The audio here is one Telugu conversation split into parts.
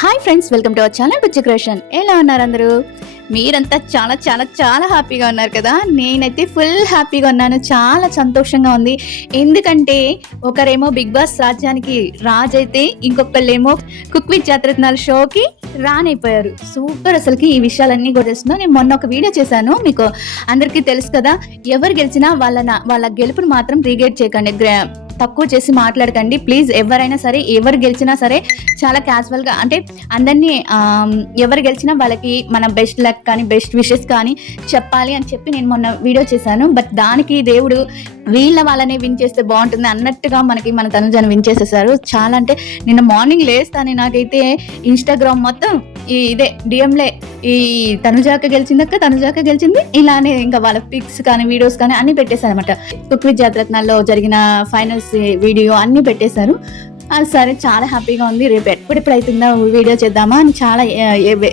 Hi friends, welcome to our channel Bujji creation. ఎలా ఉన్నారు అందరూ? మీరంతా చాలా చాలా చాలా హ్యాపీగా ఉన్నారు కదా. నేనైతే ఫుల్ హ్యాపీగా ఉన్నాను, చాలా సంతోషంగా ఉంది. ఎందుకంటే ఒకరేమో బిగ్ బాస్ రాజ్యానికి రాజు అయితే ఇంకొకళ్ళేమో కుక్ విత్ జాతరత్నాల షోకి రానైపోయారు. సూపర్. అసలుకి ఈ విషయాలన్నీ కూడా తెలుస్తున్నా. నేను మొన్న ఒక వీడియో చేశాను, మీకు అందరికీ తెలుసు కదా. ఎవరు గెలిచినా వాళ్ళ గెలుపుని మాత్రం రీగేట్ చేయకండి, తక్కువ చేసి మాట్లాడకండి ప్లీజ్. ఎవరైనా సరే, ఎవరు గెలిచినా సరే చాలా క్యాజువల్గా, అంటే అందరినీ ఎవరు గెలిచినా వాళ్ళకి మన బెస్ట్ లక్ కానీ బెస్ట్ విషెస్ కానీ చెప్పాలి అని చెప్పి నేను మొన్న వీడియో చేశాను. బట్ దానికి దేవుడు వాళ్ళనే విన్ చేస్తే బాగుంటుంది అన్నట్టుగా మన తనుజాను విన్ చేసేసారు. చాలా అంటే నిన్న మార్నింగ్ లేస్తాను, నాకైతే ఇన్స్టాగ్రామ్ మొత్తం ఇదే డిఎంలే ఈ తనుజాక గెలిచింది ఇలానే ఇంకా వాళ్ళ పిక్స్ కానీ వీడియోస్ కానీ అన్ని పెట్టేశారు అనమాట. కుక్ విత్ జాతరత్నాల్లో జరిగిన ఫైనల్స్ వీడియో అన్ని పెట్టేశారు. సరే, చాలా హ్యాపీగా ఉంది. రేపు ఎప్పుడెప్పుడు అవుతుందా వీడియో చేద్దామా అని చాలా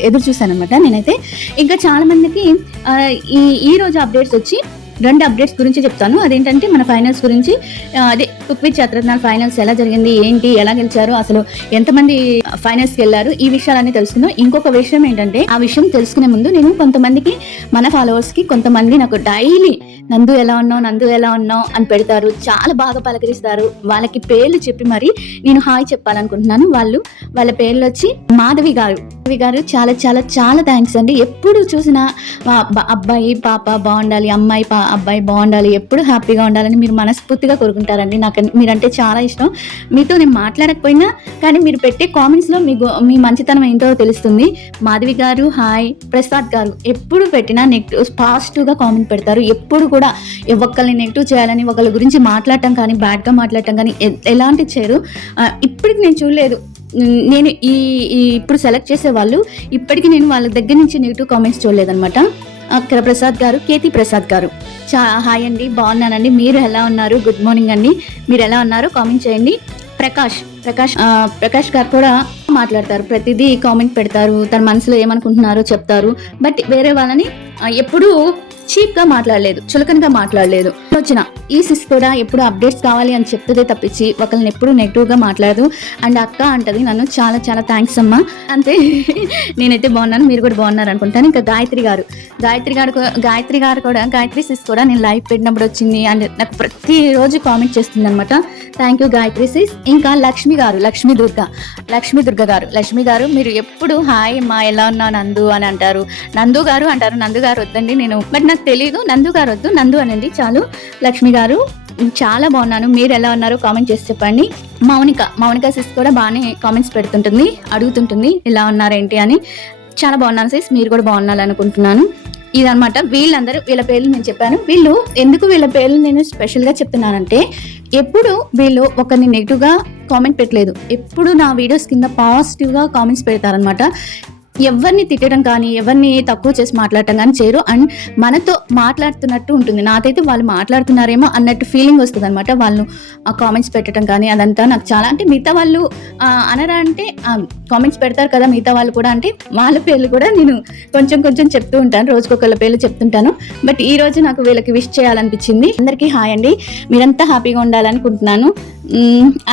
ఎదురు చూశాను అనమాట నేనైతే. ఇంకా చాలా మందికి ఈ రోజు అప్డేట్స్ వచ్చి 2 అప్డేట్స్ గురించి చెప్తాను. అదేంటంటే మన ఫైనల్స్ గురించి, అదే కుక్ విత్ జాతరత్నాల ఫైనల్స్ ఎలా జరిగింది, ఏంటి, ఎలా గెలిచారు, అసలు ఎంతమంది ఫైనల్స్కి వెళ్ళారు, ఈ విషయాలన్నీ తెలుసుకుందాం. ఇంకొక విషయం ఏంటంటే, ఆ విషయం తెలుసుకునే ముందు నేను కొంతమందికి, మన ఫాలోవర్స్కి కొంతమంది నాకు డైలీ నందు ఎలా ఉన్నావు అని పెడతారు, చాలా బాగా పలకరిస్తారు. వాళ్ళకి పేర్లు చెప్పి మరి నేను హాయ్ చెప్పాలనుకుంటున్నాను. వాళ్ళ పేర్లు వచ్చి మాధవి గారు చాలా చాలా చాలా థ్యాంక్స్ అండి. ఎప్పుడు చూసినా అబ్బాయి పాప బాగుండాలి, అమ్మాయి అబ్బాయి బాగుండాలి, ఎప్పుడు హ్యాపీగా ఉండాలని మీరు మనస్ఫూర్తిగా కోరుకుంటారండి. నాకు మీరంటే చాలా ఇష్టం. మీతో నేను మాట్లాడకపోయినా కానీ మీరు పెట్టే కామెంట్స్లో మీ మంచితనం ఏంటో తెలుస్తుంది. మాధవి గారు హాయ్. ప్రసాద్ గారు ఎప్పుడు పెట్టినా నెగిటివ్ పాజిటివ్గా కామెంట్ పెడతారు. ఎప్పుడు కూడా ఒక్కరిని నెగిటివ్ చేయాలని, ఒకళ్ళ గురించి మాట్లాడటం కానీ బ్యాడ్గా మాట్లాడటం కానీ ఎలాంటి చేయరు. ఇప్పటికి నేను చూడలేదు. నేను ఇప్పుడు సెలెక్ట్ చేసే వాళ్ళు ఇప్పటికీ నేను వాళ్ళ దగ్గర నుంచి నెగిటివ్ కామెంట్స్ చూడలేదనమాట. అక్కడ ప్రసాద్ గారు, కేతి ప్రసాద్ గారు హాయ్ అండి, బాగున్నానండి, మీరు ఎలా ఉన్నారు, గుడ్ మార్నింగ్ అండి, మీరు ఎలా ఉన్నారు కామెంట్ చేయండి. ప్రకాష్ గారు కూడా మాట్లాడతారు, ప్రతిదీ కామెంట్ పెడతారు, తన మనసులో ఏమనుకుంటున్నారో చెప్తారు. బట్ వేరే వాళ్ళని ఎప్పుడూ చీప్ గా మాట్లాడలేదు, చులకనగా మాట్లాడలేదు. వచ్చిన ఈ సిస్ కూడా ఎప్పుడు అప్డేట్స్ కావాలి అని చెప్తుందే తప్పించి ఒకరిని ఎప్పుడు నెగిటివ్ గా మాట్లాడదు. అండ్ అక్క అంటది నన్ను, చాలా చాలా థ్యాంక్స్ అమ్మా. అంతే, నేనైతే బాగున్నాను, మీరు కూడా బాగున్నారు అనుకుంటాను. ఇంకా గాయత్రి గారు కూడా గాయత్రి సిస్ కూడా నేను లైవ్ పెట్టినప్పుడు వచ్చింది అండ్ నాకు ప్రతిరోజు కామెంట్ చేస్తుంది అనమాట. Thank you Gayatri sis. ఇంకా లక్ష్మి గారు మీరు ఎప్పుడు హాయ్ మా ఎలా ఉన్నా నందు అని అంటారు. నందు గారు వద్దండి, నేను బట్ నాకు తెలియదు, నందు గారు వద్దు, నందు అనండి చాలు. లక్ష్మి గారు చాలా బాగున్నాను, మీరు ఎలా ఉన్నారు కామెంట్ చేసి చెప్పండి. మౌనిక సిస్ కూడా బాగానే కామెంట్స్ పెడుతుంటుంది, అడుగుతుంటుంది ఎలా ఉన్నారేంటి అని. చాలా బాగున్నాను సిస్, మీరు కూడా బాగున్నారనుకుంటున్నాను. ఇదనమాట వీళ్ళ పేర్లు నేను చెప్పాను. వీళ్ళ పేర్లు నేను స్పెషల్గా చెప్తున్నానంటే, ఎప్పుడు వీళ్ళు ఒకరిని నెగిటివ్గా కామెంట్ పెట్టలేదు, ఎప్పుడు నా వీడియోస్ కింద పాజిటివ్గా కామెంట్స్ పెడతారనమాట. ఎవరిని తిట్టడం కానీ ఎవరిని తక్కువ చేసి మాట్లాడటం కానీ చేయరు. అండ్ మనతో మాట్లాడుతున్నట్టు ఉంటుంది. నాకైతే వాళ్ళు మాట్లాడుతున్నారేమో అన్నట్టు ఫీలింగ్ వస్తుంది అనమాట వాళ్ళు కామెంట్స్ పెట్టడం కానీ. అదంతా నాకు చాలా, అంటే మిగతా వాళ్ళు అనరా అంటే కామెంట్స్ పెడతారు కదా మిగతా వాళ్ళు కూడా, అంటే వాళ్ళ పేర్లు కూడా నేను కొంచెం చెప్తూ ఉంటాను, రోజుకొకళ్ళ పేర్లు చెప్తుంటాను. బట్ ఈ రోజు నాకు వీళ్ళకి విష్ చేయాలనిపించింది. అందరికీ హాయ్ అండి, మీరంతా హ్యాపీగా ఉండాలనుకుంటున్నాను.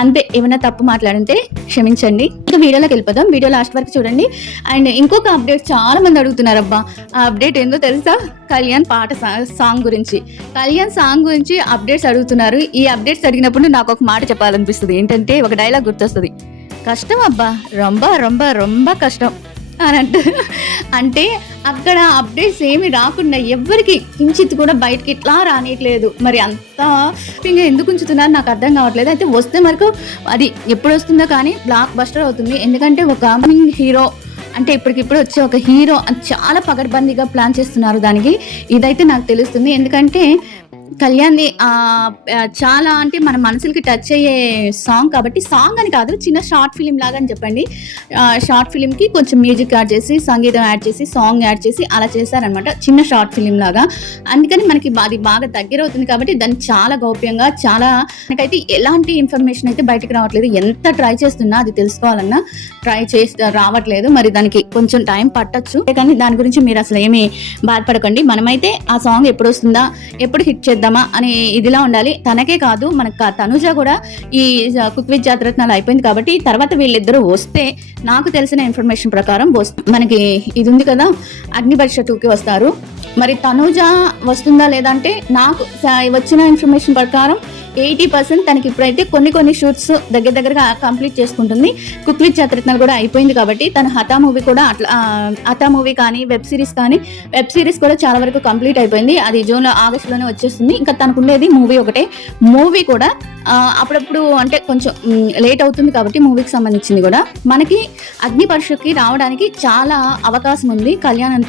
అంతే, ఏమైనా తప్పు మాట్లాడుంటే క్షమించండి. ఇంకా వీడియోలోకి వెళ్ళిపోదాం, వీడియో లాస్ట్ వరకు చూడండి. అండ్ ఇంకొక అప్డేట్ చాలా మంది అడుగుతున్నారు, అబ్బా ఆ అప్డేట్ ఏందో తెలుసా? కళ్యాణ్ సాంగ్ గురించి అప్డేట్స్ అడుగుతున్నారు. ఈ అప్డేట్స్ అడిగినప్పుడు నాకు ఒక మాట చెప్పాలనిపిస్తుంది, ఏంటంటే ఒక డైలాగ్ గుర్తొస్తుంది, కష్టం అబ్బా రొంబ రొంబ రొంబ కష్టం అని అంటే అక్కడ అప్డేట్స్ ఏమి రాకుండా ఎవరికి కించిత్ కూడా బయటకి ఇట్లా రానియట్లేదు. మరి అంతా ఎందుకు ఉంచుతున్నారు నాకు అర్థం కావట్లేదు. అయితే వస్తే మనకు అది ఎప్పుడు వస్తుందో కానీ బ్లాక్ బస్టర్ అవుతుంది. ఎందుకంటే ఒక హీరో అంటే ఇప్పటికిప్పుడు వచ్చే ఒక హీరో చాలా పగడ్బందీగా ప్లాన్ చేస్తున్నారు దానికి. ఇదైతే నాకు తెలుస్తుంది. ఎందుకంటే కళ్యాణ్ది చాలా, అంటే మన మనసులకి టచ్ అయ్యే సాంగ్ కాబట్టి, సాంగ్ అని కాదు, చిన్న షార్ట్ ఫిలిం లాగా అని చెప్పండి. షార్ట్ ఫిలింకి కొంచెం మ్యూజిక్ యాడ్ చేసి, సంగీతం యాడ్ చేసి, సాంగ్ యాడ్ చేసి అలా చేశారనమాట, చిన్న షార్ట్ ఫిలిం లాగా. అందుకని మనకి అది బాగా దగ్గర అవుతుంది కాబట్టి దాన్ని చాలా గౌప్యంగా, చాలా మనకైతే ఎలాంటి ఇన్ఫర్మేషన్ అయితే బయటకు రావట్లేదు. ఎంత ట్రై చేస్తున్నా అది తెలుసుకోవాలన్నా రావట్లేదు. మరి దానికి కొంచెం టైం పట్టచ్చు, కానీ దాని గురించి మీరు అసలు ఏమీ బాధపడకండి. మనమైతే ఆ సాంగ్ ఎప్పుడు వస్తుందా, ఎప్పుడు హిట్ చేద్దాం చేద్దామా అని ఇదిలా ఉండాలి. తనకే కాదు మనకు తనుజ కూడా ఈ కుక్ విత్ జాతిరత్నాలు అయిపోయింది కాబట్టి తర్వాత వీళ్ళిద్దరూ వస్తే నాకు తెలిసిన ఇన్ఫర్మేషన్ ప్రకారం మనకి ఇది ఉంది కదా అగ్నిపరీక్ష 2కి వస్తారు. మరి తనుజ వస్తుందా లేదంటే నాకు వచ్చిన ఇన్ఫర్మేషన్ ప్రకారం 80% తనకి ఇప్పుడైతే కొన్ని షూట్స్ దగ్గరగా కంప్లీట్ చేసుకుంటుంది. కుక్ విత్ జాతిరత్నాలు కూడా అయిపోయింది కాబట్టి తన హఠా మూవీ కూడా అట్లా హఠా మూవీ కానీ వెబ్ సిరీస్ కూడా చాలా వరకు కంప్లీట్ అయిపోయింది. అది ఆగస్టులోనే వచ్చేస్తుంది. ఇంకా తనకు ఉండేది మూవీ ఒకటే. మూవీ కూడా అప్పుడప్పుడు అంటే కొంచెం లేట్ అవుతుంది కాబట్టి మూవీకి సంబంధించింది కూడా మనకి అగ్ని పరీక్షకి రావడానికి చాలా అవకాశం ఉంది. కళ్యాణ్ అండ్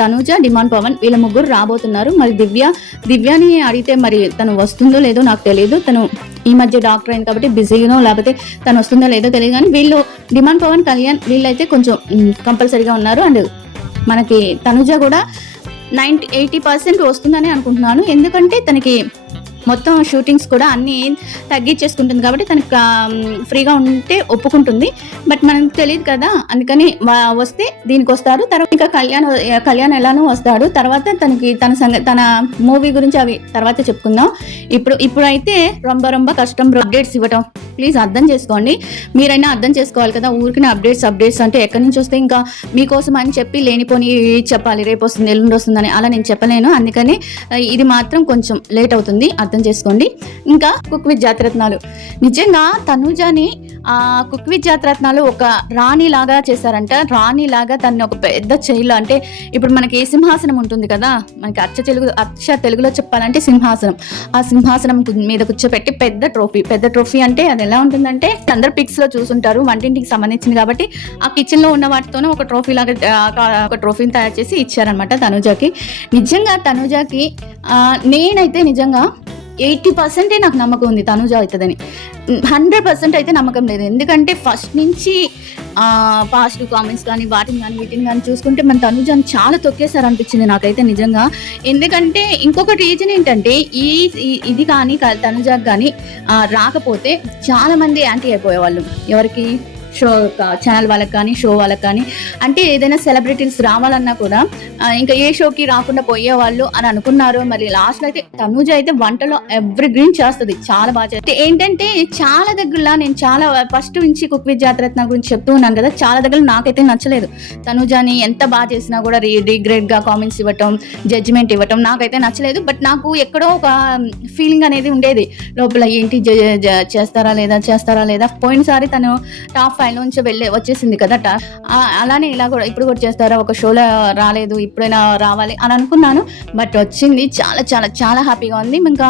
తనూజ డిమాండ్ పవన్ వీళ్ళ ముగ్గురు రాబోతున్నారు. మరి దివ్యాని అడిగితే మరి తను వస్తుందో లేదో నాకు తెలియదు. తను ఈ మధ్య డాక్టర్ అయింది కాబట్టి బిజీనో లేకపోతే తను వస్తుందో లేదో తెలియదు. కానీ వీళ్ళు డిమాండ్ పవన్ కళ్యాణ్ వీళ్ళైతే కొంచెం కంపల్సరీగా ఉన్నారు. అండ్ మనకి తనూజ కూడా 80% వస్తుందని అనుకుంటున్నాను. ఎందుకంటే తనకి మొత్తం షూటింగ్స్ కూడా అన్నీ తగ్గించేసుకుంటుంది కాబట్టి తనకు ఫ్రీగా ఉంటే ఒప్పుకుంటుంది. బట్ మనకు తెలియదు కదా, అందుకని వస్తే దీనికి వస్తారు. తర్వాత ఇంకా కళ్యాణ్ ఎలానో వస్తాడు. తర్వాత తన మూవీ గురించి అవి తర్వాత చెప్పుకుందాం. ఇప్పుడైతే రొంబ కష్టం అప్డేట్స్ ఇవ్వటం. ప్లీజ్ అర్థం చేసుకోండి, మీరైనా అర్థం చేసుకోవాలి కదా. ఊరికి అప్డేట్స్ అంటే ఎక్కడి నుంచి వస్తే ఇంకా మీకోసం అని చెప్పి లేనిపోని చెప్పాలి రేపు వస్తుంది ఎల్లుండి వస్తుందని అలా నేను చెప్పలేను. అందుకని ఇది మాత్రం కొంచెం లేట్ అవుతుంది, అర్థం చేసుకోండి. ఇంకా కుక్ విత్ జాతిరత్నాలు నిజంగా తనూజని కుక్ విత్ జాతిరత్నాలు ఒక రాణి లాగా చేశారంట. రాణి లాగా తను ఒక పెద్ద చైర్లో, అంటే ఇప్పుడు మనకి సింహాసనం ఉంటుంది కదా, మనకి అచ్చ తెలుగులో చెప్పాలంటే సింహాసనం. ఆ సింహాసనం మీద కూర్చోపెట్టి పెద్ద ట్రోఫీ అంటే అది ఎలా ఉంటుందంటే అందరు పిక్స్ లో చూసుంటారు. వంటింటికి సంబంధించింది కాబట్టి ఆ కిచెన్ లో ఉన్న వాటితోనే ఒక ట్రోఫీ లాగా ఒక ట్రోఫీని తయారు చేసి ఇచ్చారనమాట తనూజకి. నిజంగా తనూజకి నేనైతే నిజంగా 80% నాకు నమ్మకం ఉంది తనూజ అవుతుందని. 100% అయితే నమ్మకం లేదు. ఎందుకంటే ఫస్ట్ నుంచి పాజిటివ్ కామెంట్స్ కానీ వీటిని కానీ చూసుకుంటే మన తనూజని చాలా తొక్కేశారు అనిపించింది నాకైతే నిజంగా. ఎందుకంటే ఇంకొక రీజన్ ఏంటంటే ఇది కానీ తనూజకి కానీ రాకపోతే చాలా మంది యాంటీ అయిపోయేవాళ్ళు. ఎవరికి? షో ఛానల్ వాళ్ళకి కానీ షో వాళ్ళకి కానీ. అంటే ఏదైనా సెలబ్రిటీస్ రావాలన్నా కూడా ఇంకా ఏ షోకి రాకుండా పోయేవాళ్ళు అని అనుకున్నారు. మరి లాస్ట్లో అయితే తనూజ అయితే వంటలో ఎవ్రీ గ్రీన్ చేస్తుంది, చాలా బాగా చేస్తుంది. ఏంటంటే చాలా దగ్గరలో నేను చాలా ఫస్ట్ నుంచి కుక్ విత్ జాతిరత్నాల గురించి చెప్తూ ఉన్నాను కదా, చాలా దగ్గర నాకైతే నచ్చలేదు. తనూజని ఎంత బాగా చేసినా కూడా రిగ్రెట్ గా కామెంట్స్ ఇవ్వటం, జడ్జిమెంట్ ఇవ్వటం నాకైతే నచ్చలేదు. బట్ నాకు ఎక్కడో ఒక ఫీలింగ్ అనేది ఉండేది లోపల, ఏంటి చేస్తారా లేదా. పోయినసారి తను టాప్ నుంచి వచ్చేసింది కదా, అలానే ఇలా కూడా ఇప్పుడు కూడా చేస్తారా, ఒక షోలో రాలేదు ఇప్పుడైనా రావాలి అని అనుకున్నాను. బట్ వచ్చింది, చాలా చాలా చాలా హ్యాపీగా ఉంది. ఇంకా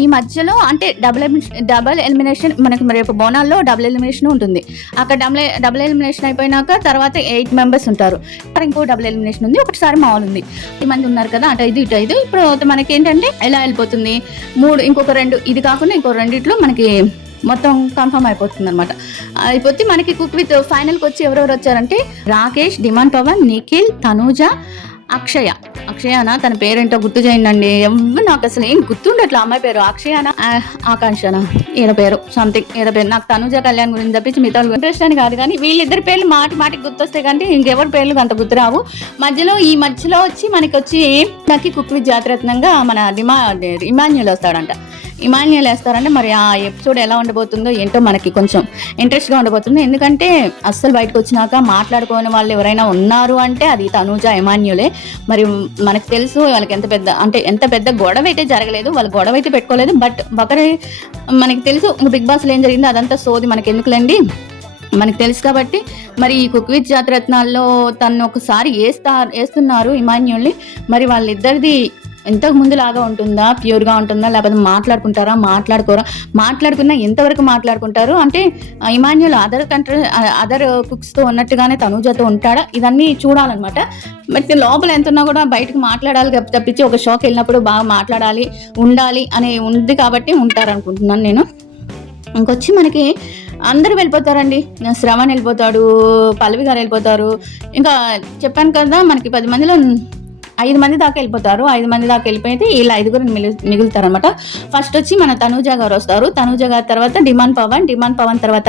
ఈ మధ్యలో అంటే డబుల్ ఎలిమినేషన్ మనకి రేపు బోనాల్లో డబుల్ ఎలిమినేషన్ ఉంటుంది. అక్కడ డబుల్ ఎలిమినేషన్ అయిపోయినాక తర్వాత 8 మెంబర్స్ ఉంటారు. ఇంకో డబుల్ ఎలిమినేషన్ ఉంది, ఒకటిసారి మామూలు ఉంది. 10 మంది ఉన్నారు కదా, అటు 5 ఇప్పుడు మనకి ఏంటంటే ఎలా వెళ్ళిపోతుంది 3 ఇంకొక 2 ఇది కాకుండా ఇంకో 2 మనకి మొత్తం కన్ఫర్మ్ అయిపోతుంది అనమాట. అయిపోతే మనకి కుక్ విత్ ఫైనల్కి వచ్చి ఎవరెవరు వచ్చారంటే రాకేష్, డిమాండ్ పవన్, నిఖిల్, తనూజ, అక్షయానా తన పేరేంటో గుర్తు చేయండి. ఎవరు నాకు అసలు ఏం గుర్తుండట్లా అమ్మాయి పేరు. అక్షయానా ఆకాంక్షనా ఏదో పేరు సంథింగ్ ఏదో పేరు. నాకు తనూజ కళ్యాణ్ గురించి తప్పించి మిగతా ఇంట్రెస్ట్ అని కాదు, కానీ వీళ్ళిద్దరి పేర్లు మాటికి గుర్తొస్తాయి కానీ ఇంకెవరి పేర్లు అంత గుర్తురావు. ఈ మధ్యలో వచ్చి మనకి నాకు కుక్ విత్ జాతిరత్నంగా మన ఇమాన్యుల్ వస్తాడంట. ఇమాన్యుల్ వేస్తారంటే మరి ఆ ఎపిసోడ్ ఎలా ఉండబోతుందో ఏంటో మనకి కొంచెం ఇంట్రెస్ట్గా ఉండబోతుంది. ఎందుకంటే అస్సలు బయటకు వచ్చినాక మాట్లాడుకోని వాళ్ళు ఎవరైనా ఉన్నారు అంటే అది తనూజ, ఇమాన్యులే. మరి మనకు తెలుసు వాళ్ళకి ఎంత పెద్ద గొడవ అయితే జరగలేదు, వాళ్ళు గొడవ అయితే పెట్టుకోలేదు. బట్ మనకి తెలుసు బిగ్ బాస్లో ఏం జరిగిందో అదంతా సోది మనకి ఎందుకులేండి, మనకు తెలుసు కాబట్టి. మరి ఈ కుక్ విత్ జాతిరత్నాల్లో తను ఒకసారి వేస్తున్నారు ఇమాన్యుల్ని. మరి వాళ్ళిద్దరిది ఇంతకు ముందు లాగా ఉంటుందా, ప్యూర్గా ఉంటుందా, లేకపోతే మాట్లాడుకున్నా ఎంతవరకు మాట్లాడుకుంటారు అంటే ఇమాన్యుల్ అదర్ కుక్స్తో ఉన్నట్టుగానే తనూజతో ఉంటాడా, ఇవన్నీ చూడాలన్నమాట. మరి లోపల ఎంత ఉన్నా కూడా బయటకు మాట్లాడాలి తప్పించి ఒక షోకి వెళ్ళినప్పుడు బాగా మాట్లాడాలి ఉండాలి అని ఉంది కాబట్టి ఉంటారనుకుంటున్నాను నేను. ఇంకొచ్చి మనకి అందరూ వెళ్ళిపోతారండి. శ్రవణ్ వెళ్ళిపోతాడు, పల్లవి గారు వెళ్ళిపోతారు. ఇంకా చెప్పాను కదా మనకి 10 మందిలో 5 మంది దాకా వెళ్ళిపోతారు. 5 మంది దాకా వెళ్ళిపోతే వీళ్ళు 5 మిగులుతారు అనమాట. ఫస్ట్ వచ్చి మన తనూజ గారు వస్తారు. తనూజ గారి తర్వాత డిమాండ్ పవన్ తర్వాత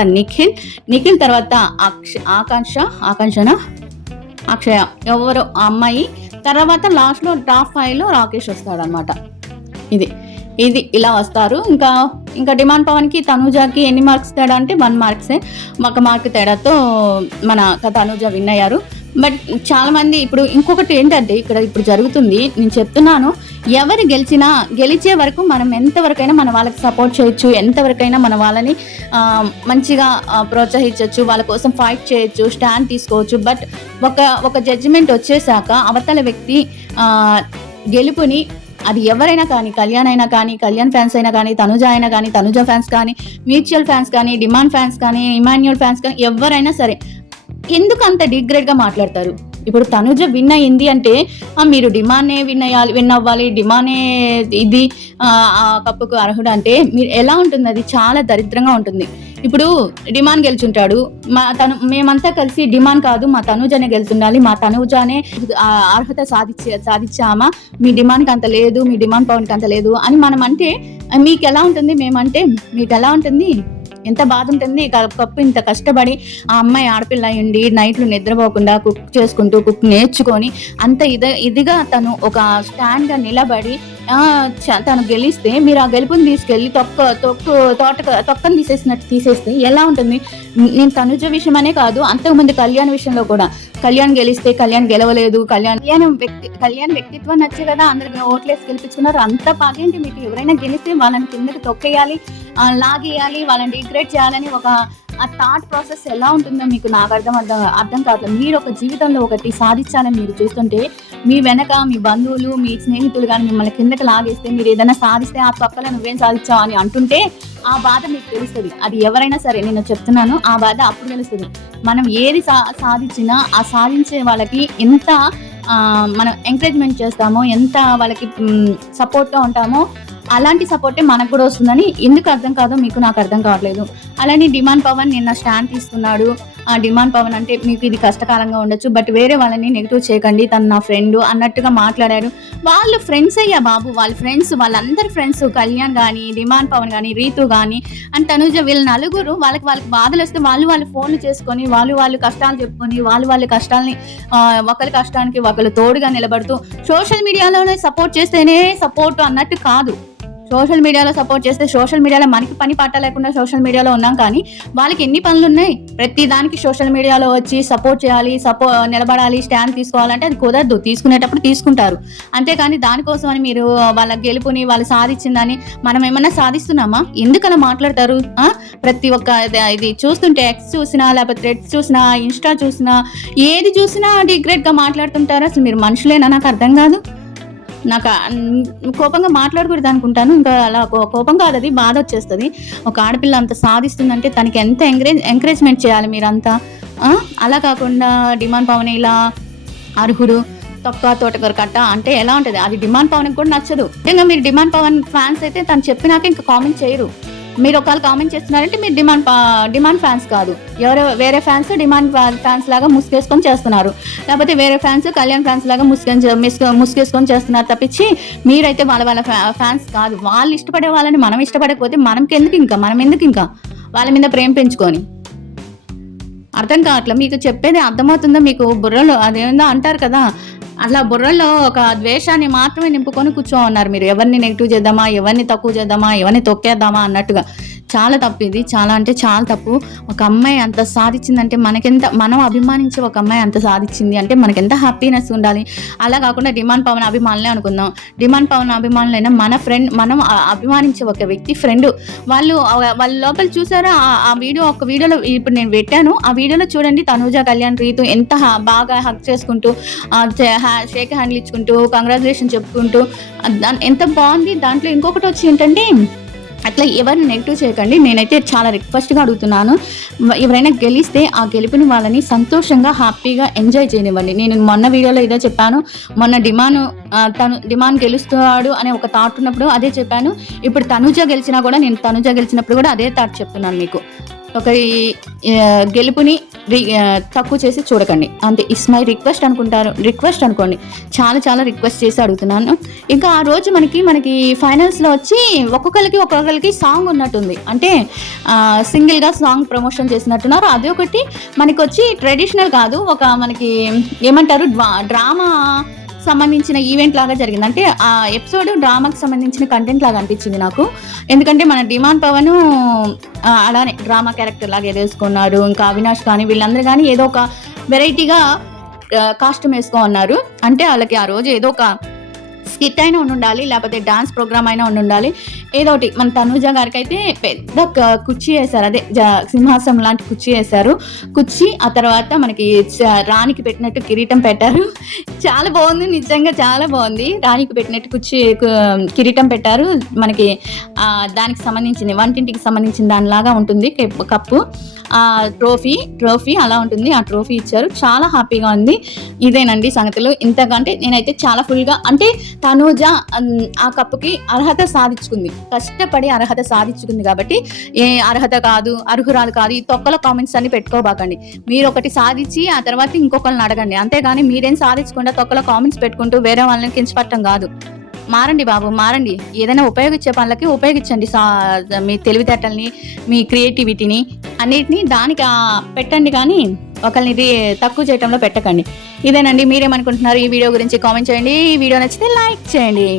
నిఖిల్ తర్వాత అక్షయ ఎవరో అమ్మాయి, తర్వాత లాస్ట్లో టాప్ 5లో రాకేష్ వస్తాడనమాట. ఇది ఇలా వస్తారు. ఇంకా డిమాండ్ పవన్కి తనూజకి ఎన్ని మార్క్స్ తేడా అంటే 1 మార్క్సే, ఒక మార్క్ తేడాతో మన తనూజ విన్ అయ్యారు. బట్ చాలామంది ఇప్పుడు ఇంకొకటి ఏంటంటే ఇక్కడ ఇప్పుడు జరుగుతుంది, నేను చెప్తున్నాను, ఎవరు గెలిచే వరకు మనం ఎంతవరకైనా మన వాళ్ళకి సపోర్ట్ చేయొచ్చు, ఎంతవరకైనా మన వాళ్ళని మంచిగా ప్రోత్సహించవచ్చు, వాళ్ళ కోసం ఫైట్ చేయొచ్చు, స్టాండ్ తీసుకోవచ్చు. బట్ ఒక జడ్జిమెంట్ వచ్చేసాక అవతల వ్యక్తి గెలుపుని, అది ఎవరైనా కానీ, కళ్యాణ్ అయినా కానీ, కళ్యాణ్ ఫ్యాన్స్ అయినా కానీ, తనుజ అయినా కానీ, తనుజ ఫ్యాన్స్ కానీ, మ్యూచువల్ ఫ్యాన్స్ కానీ, డిమాండ్ ఫ్యాన్స్ కానీ, ఇమాన్యుయల్ ఫ్యాన్స్ కానీ, ఎవరైనా సరే ఎందుకు అంత డిగ్రేడ్గా మాట్లాడతారు? ఇప్పుడు తనుజ విన్ అయ్యింది అంటే మీరు డిమాండ్నే విన్ అవ్వాలి, డిమాండ్నే ఇది కప్పుకు అర్హుడు అంటే మీరు ఎలా ఉంటుంది? అది చాలా దరిద్రంగా ఉంటుంది. ఇప్పుడు డిమాండ్ గెలుచుంటాడు, మేమంతా కలిసి డిమాండ్ కాదు మా తనుజనే గెలుచుండాలి, మా తనుజనే అర్హత సాధించామా, మీ డిమాండ్కి అంత లేదు, మీ డిమాండ్ పవన్కి అంత లేదు అని మనం అంటే మీకు ఎలా ఉంటుంది? మేమంటే మీకు ఎలా ఉంటుంది? ఎంత బాధ ఉంటుంది? కప్పు ఇంత కష్టపడి ఆ అమ్మాయి ఆడపిల్ల అయ్యండి నైట్లు నిద్రపోకుండా కుక్ చేసుకుంటూ కుక్ నేర్చుకొని అంత ఇదిగా తను ఒక స్టాండ్గా నిలబడి తను గెలిస్తే మీరు ఆ గెలుపుని తీసుకెళ్ళి తొక్కను తీసేస్తే ఎలా ఉంటుంది? నేను తనుజ విషయం అనే కాదు, అంతకుముందు కళ్యాణ్ విషయంలో కూడా కళ్యాణ్ గెలిస్తే కళ్యాణ్ గెలవలేదు, కళ్యాణ్ వ్యక్తిత్వం నచ్చే కదా అందరికి ఓట్లేసి గెలిపించుకున్నారు. అంత పాదేంటి మీకు? ఎవరైనా గెలిస్తే వాళ్ళని కిందకి తొక్కేయాలి, లాగేయాలి, వాళ్ళని డిగ్రేడ్ చేయాలని ఒక ఆ థాట్ ప్రాసెస్ ఎలా ఉంటుందో మీకు నాకు అర్థం కాదు. మీరు ఒక జీవితంలో ఒకటి సాధించాలని మీరు చూస్తుంటే మీ వెనక మీ బంధువులు, మీ స్నేహితులు కానీ మిమ్మల్ని కిందకి లాగేస్తే, మీరు ఏదైనా సాధిస్తే ఆ పక్కన నువ్వేం సాధించావు అని అంటుంటే ఆ బాధ మీకు తెలుస్తుంది. అది ఎవరైనా సరే నేను చెప్తున్నాను, ఆ బాధ అప్పుడు తెలుస్తుంది. మనం ఏది సాధించినా ఆ సాధించే వాళ్ళకి ఎంత మనం ఎంకరేజ్మెంట్ చేస్తామో, ఎంత వాళ్ళకి సపోర్ట్గా ఉంటామో అలాంటి సపోర్టే మనకు కూడా వస్తుందని ఎందుకు అర్థం కాదో మీకు నాకు అర్థం కావట్లేదు. అలానే డిమాండ్ పవన్ నిన్న స్టాండ్ తీసుకున్నాడు. ఆ డిమాండ్ పవన్ అంటే మీకు ఇది కష్టకాలంగా ఉండొచ్చు, బట్ వేరే వాళ్ళని నెగిటివ్ చేయకండి, తను నా ఫ్రెండ్ అన్నట్టుగా మాట్లాడారు. వాళ్ళు ఫ్రెండ్స్ అయ్యా బాబు, వాళ్ళందరి ఫ్రెండ్స్, కళ్యాణ్ కానీ, డిమాండ్ పవన్ కానీ, రీతు కానీ అండ్ తనుజ, వీళ్ళ నలుగురు వాళ్ళకి బాధలు వస్తే వాళ్ళు ఫోన్లు చేసుకొని వాళ్ళు కష్టాలు చెప్పుకొని వాళ్ళ కష్టాలని ఒకరి కష్టానికి ఒకరు తోడుగా నిలబడుతూ సోషల్ మీడియాలోనే సపోర్ట్ చేస్తేనే సపోర్ట్ అన్నట్టు కాదు. సోషల్ మీడియాలో సపోర్ట్ చేస్తే సోషల్ మీడియాలో మనకి పని పాట లేకుండా సోషల్ మీడియాలో ఉన్నాం, కానీ వాళ్ళకి ఎన్ని పనులు ఉన్నాయి? ప్రతి దానికి సోషల్ మీడియాలో వచ్చి సపోర్ట్ చేయాలి, నిలబడాలి, స్టాండ్ తీసుకోవాలంటే అది కుదరదు. తీసుకునేటప్పుడు తీసుకుంటారు, అంతేకాని దానికోసం అని మీరు వాళ్ళ గెలుపుని వాళ్ళు సాధించిందని మనం ఏమన్నా సాధిస్తున్నామా? ఎందుకు అలా మాట్లాడతారు? ప్రతి ఒక్క ఇది చూస్తుంటే ఎక్స్ చూసినా, లేకపోతే థ్రెడ్స్ చూసినా, ఇన్స్టా చూసినా, ఏది చూసినా డిగ్రేడ్గా మాట్లాడుతుంటారు. అసలు మీరు మనుషులేనా? నాకు అర్థం కాదు. నాకు కోపంగా మాట్లాడకూడదు అనుకుంటాను, ఇంకా అలా కోపం కాదు, అది బాధ వచ్చేస్తుంది. ఒక ఆడపిల్ల అంత సాధిస్తుందంటే తనకి ఎంత ఎంకరేజ్మెంట్ చేయాలి మీరంతా. అలా కాకుండా డిమాండ్ పవన్ ఇలా అర్హుడు తోటకూర కట్ట అంటే ఎలా ఉంటుంది? అది డిమాండ్ పవన్కి కూడా నచ్చదు. నిజంగా మీరు డిమాండ్ పవన్ ఫ్యాన్స్ అయితే తను చెప్పినాక ఇంకా కామెంట్ చేయరు. మీరు ఒకవేళ కామెంట్ చేస్తున్నారంటే మీరు డిమాండ్ ఫ్యాన్స్ కాదు, వేరే ఫ్యాన్స్ డిమాండ్ ఫ్యాన్స్ లాగా ముసుగేసుకొని చేస్తున్నారు, లేకపోతే వేరే ఫ్యాన్స్ కళ్యాణ్ ఫ్యాన్స్ లాగా ముసుగేసుకొని చేస్తున్నారు తప్పించి మీరైతే వాళ్ళ ఫ్యాన్స్ కాదు. వాళ్ళు ఇష్టపడే వాళ్ళని మనం ఇష్టపడకపోతే మనం ఎందుకు ఇంకా వాళ్ళ మీద ప్రేమ పెంచుకొని? అర్థం కావట్లేదు. మీకు చెప్పేది అర్థమవుతుందో? మీకు బుర్రలో అదేందో అంటారు కదా, అట్లా బుర్రలో ఒక ద్వేషాన్ని మాత్రమే నింపుకొని కూర్చోన్నారు మీరు. ఎవరిని నెగిటివ్ చేద్దామా, ఎవరిని తక్కువ చేద్దామా, ఎవరిని తొక్కేద్దామా అన్నట్టుగా. చాలా తప్పు ఇది, చాలా అంటే చాలా తప్పు. ఒక అమ్మాయి అంత సాధించిందంటే మనం అభిమానించే ఒక అమ్మాయి అంత సాధించింది అంటే మనకెంత హ్యాపీనెస్ ఉండాలి. అలా కాకుండా డిమాండ్ పవన్ అభిమానులే అనుకుందాం. డిమాండ్ పవన్ అభిమానులైనా మన ఫ్రెండ్, మనం అభిమానించే ఒక వ్యక్తి ఫ్రెండ్. వాళ్ళ లోపల చూసారా ఆ వీడియోలో ఇప్పుడు నేను పెట్టాను, ఆ వీడియోలో చూడండి. తనూజ, కళ్యాణ్, రీతు ఎంత బాగా హగ్ చేసుకుంటూ షేక్ హ్యాండ్లు ఇచ్చుకుంటూ కంగ్రాచులేషన్ చెప్పుకుంటూ ఎంత బాగుంది. దాంట్లో ఇంకొకటి వచ్చి ఏంటంటే అట్లా ఎవరిని నెగిటివ్ చేయకండి. నేనైతే చాలా రిక్వెస్ట్గా అడుగుతున్నాను, ఎవరైనా గెలిస్తే ఆ గెలుపుని వాళ్ళని సంతోషంగా హ్యాపీగా ఎంజాయ్ చేయనివ్వండి. నేను మొన్న వీడియోలో ఇదే చెప్పాను. మొన్న డిమాండ్ గెలుస్తాడు అనే ఒక థాట్ ఉన్నప్పుడు అదే చెప్పాను. ఇప్పుడు తనుజ గెలిచినా కూడా నేను తనుజ గెలిచినప్పుడు కూడా అదే థాట్ చెప్తున్నాను మీకు. ఒకరి గెలుపుని తక్కువ చేసి చూడకండి, అంతే. ఇట్స్ మై రిక్వెస్ట్ అనుకోండి. చాలా రిక్వెస్ట్ చేసి అడుగుతున్నాను. ఇంకా ఆ రోజు మనకి ఫైనల్స్లో వచ్చి ఒక్కొక్కరికి సాంగ్ ఉన్నట్టుంది, అంటే సింగిల్గా సాంగ్ ప్రమోషన్ చేసినట్టున్నారు. అదే ఒకటి మనకి వచ్చి ట్రెడిషనల్ కాదు, ఒక మనకి ఏమంటారు డ్రామా సంబంధించిన ఈవెంట్ లాగా జరిగింది. అంటే ఆ ఎపిసోడ్ డ్రామాకి సంబంధించిన కంటెంట్ లాగా అనిపించింది నాకు. ఎందుకంటే మన డిమాండ్ పవన్ అలానే డ్రామా క్యారెక్టర్ లాగా ఎదేసుకున్నారు. ఇంకా అవినాష్ కానీ వీళ్ళందరూ కానీ ఏదో ఒక వెరైటీగా కాస్ట్యూమ్ వేసుకోమన్నారు. అంటే వాళ్ళకి ఆ రోజు ఏదో ఒక స్కిట్ అయినా ఉండాలి, లేకపోతే డాన్స్ ప్రోగ్రామ్ అయినా ఉండాలి, ఏదో ఒకటి. మన తనూజ గారికి అయితే పెద్ద కుర్చీ వేశారు, అదే సింహాసనం లాంటి కుర్చీ వేశారు. కుర్చీ ఆ తర్వాత మనకి రాణికి పెట్టినట్టు కిరీటం పెట్టారు. చాలా బాగుంది, నిజంగా చాలా బాగుంది. రాణికి పెట్టినట్టు కుర్చీ కిరీటం పెట్టారు. మనకి దానికి సంబంధించింది, వంటింటికి సంబంధించిన దానిలాగా ఉంటుంది కప్పు. ట్రోఫీ అలా ఉంటుంది. ఆ ట్రోఫీ ఇచ్చారు. చాలా హ్యాపీగా ఉంది. ఇదేనండి సంగతులు. ఇంతకంటే నేనైతే చాలా ఫుల్గా, అంటే తనూజ ఆ కప్పుకి అర్హత సాధించుకుంది, కష్టపడి అర్హత సాధించుకుంది. కాబట్టి ఏ అర్హత కాదు, అర్హురాలు కాదు, ఈ తొక్కల కామెంట్స్ అన్ని పెట్టుకోబాకండి. మీరు ఒకటి సాధించి ఆ తర్వాత ఇంకొకరిని అడగండి. అంతేగాని మీరేం సాధించకుండా తొక్కల కామెంట్స్ పెట్టుకుంటూ వేరే వాళ్ళని కించపట్టడం కాదు. మారండి బాబు, మారండి. ఏదైనా ఉపయోగించే పనులకి ఉపయోగించండి. మీ తెలివితేటల్ని, మీ క్రియేటివిటీని అన్నిటినీ దానికి పెట్టండి, కానీ ఒకరిని తక్కువ చేయటంలో పెట్టకండి. ఇదేనండి. మీరేమనుకుంటున్నారు ఈ వీడియో గురించి కామెంట్ చేయండి. ఈ వీడియో నచ్చితే లైక్ చేయండి.